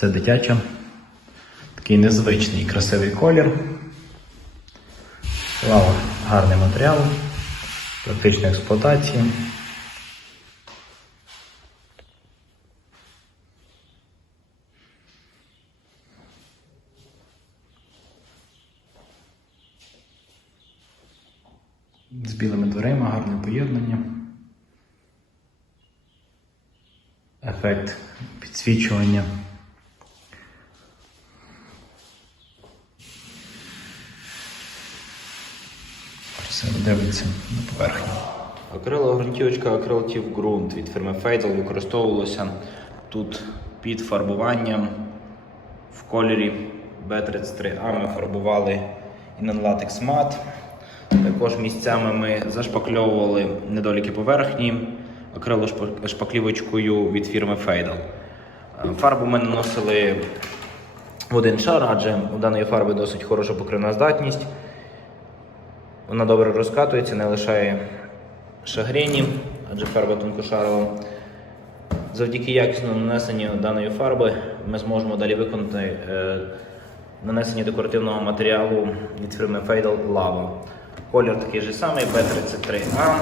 Це дитяча. Такий незвичний красивий колір. Лава гарний матеріал, практична експлуатація. З білими дверима, гарне поєднання. Ефект підсвічування. Дивиться на поверхню. Акрилогрунтівочка Acryltip ґрунт від фірми Faidal використовувалося тут під фарбуванням в кольорі B33A ми фарбували Inenlatex Matte. Також місцями ми зашпакльовували недоліки поверхні акрилошпаклівочкою від фірми Faidal. Е, Фарбу ми наносили в один шар, адже у даної фарби досить хороша покривна здатність. Вона добре розкатується, не лишає шагрені, адже фарба тонкошарова. Завдяки якісному нанесенню даної фарби ми зможемо далі виконати е, нанесення декоративного матеріалу від фірми Faidal Lava. Колір такий же самий B33A.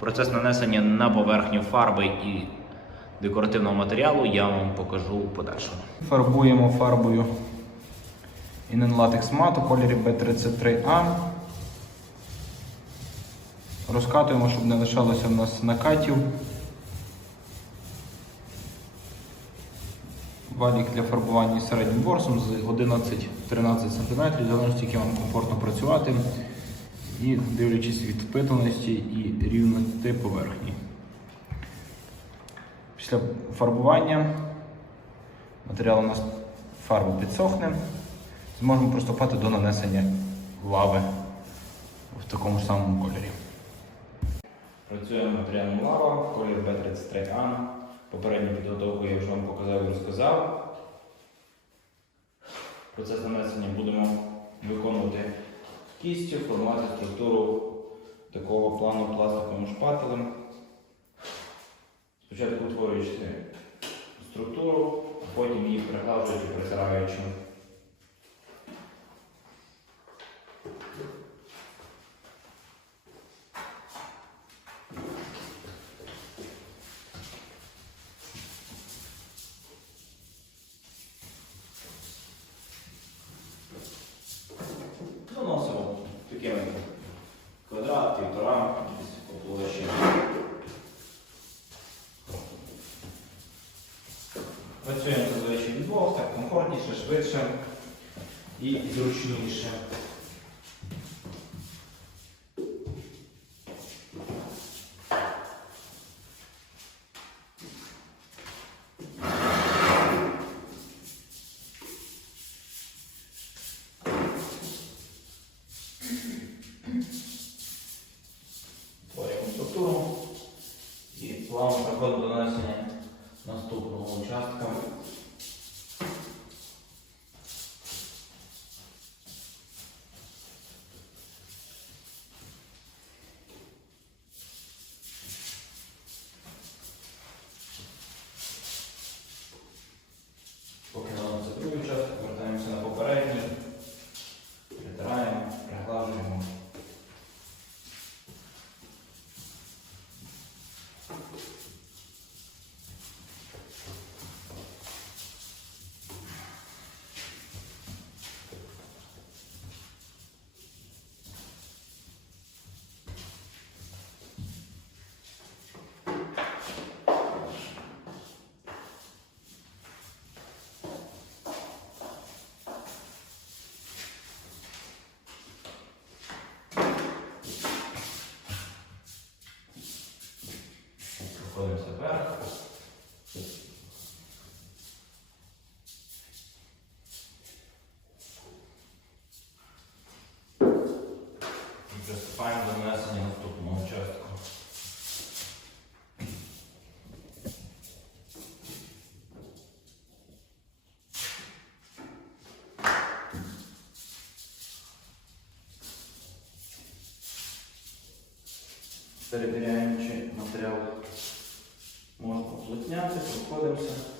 Процес нанесення на поверхню фарби і декоративного матеріалу я вам покажу подальшому. Фарбуємо фарбою Inenlatex Matte у кольорі B33A. Розкатуємо, щоб не лишалося в нас накатів. Валік для фарбування середнім ворсом з 11-13 см, залежно скільки вам комфортно працювати. І дивлячись від впитаності і рівноти поверхні. Після фарбування матеріал у нас фарба підсохне. Зможемо приступати до нанесення лави в такому ж самому кольорі. Працюємо матеріалом лава в кольорі B33A. Попередню підготовку я вже вам показав і розказав. Процес нанесення будемо виконувати кістю, формувати структуру такого плану пластиковим шпателем. Спочатку утворюючи структуру, а потім її приглажуючи, притираючи. Швидше і зручніше. І приступаємо до нанесення наступного участку. Перевіряємо, чи матеріал можна уплотняти, проходимося.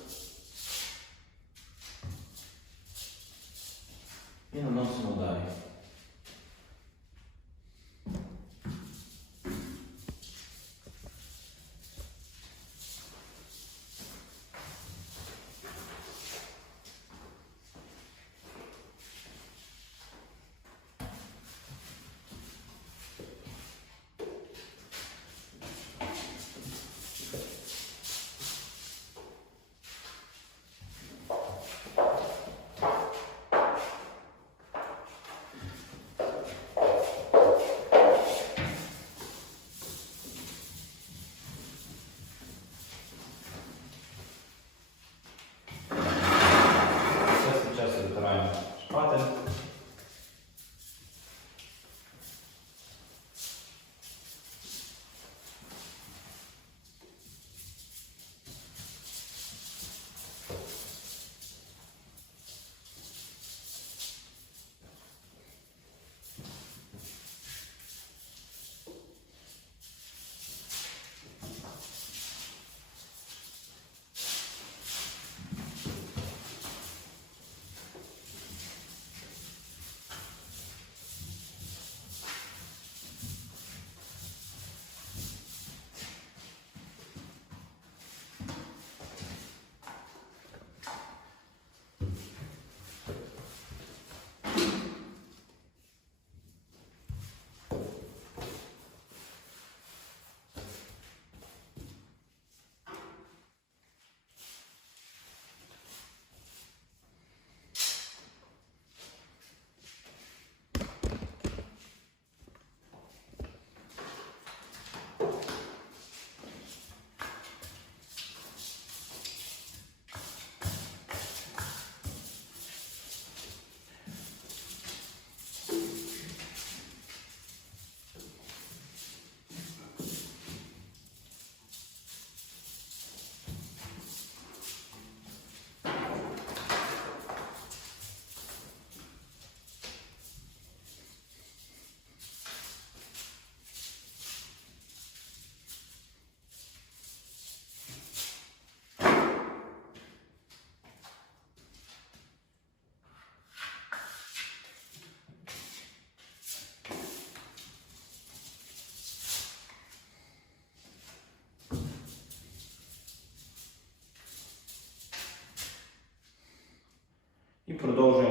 Продовжуємо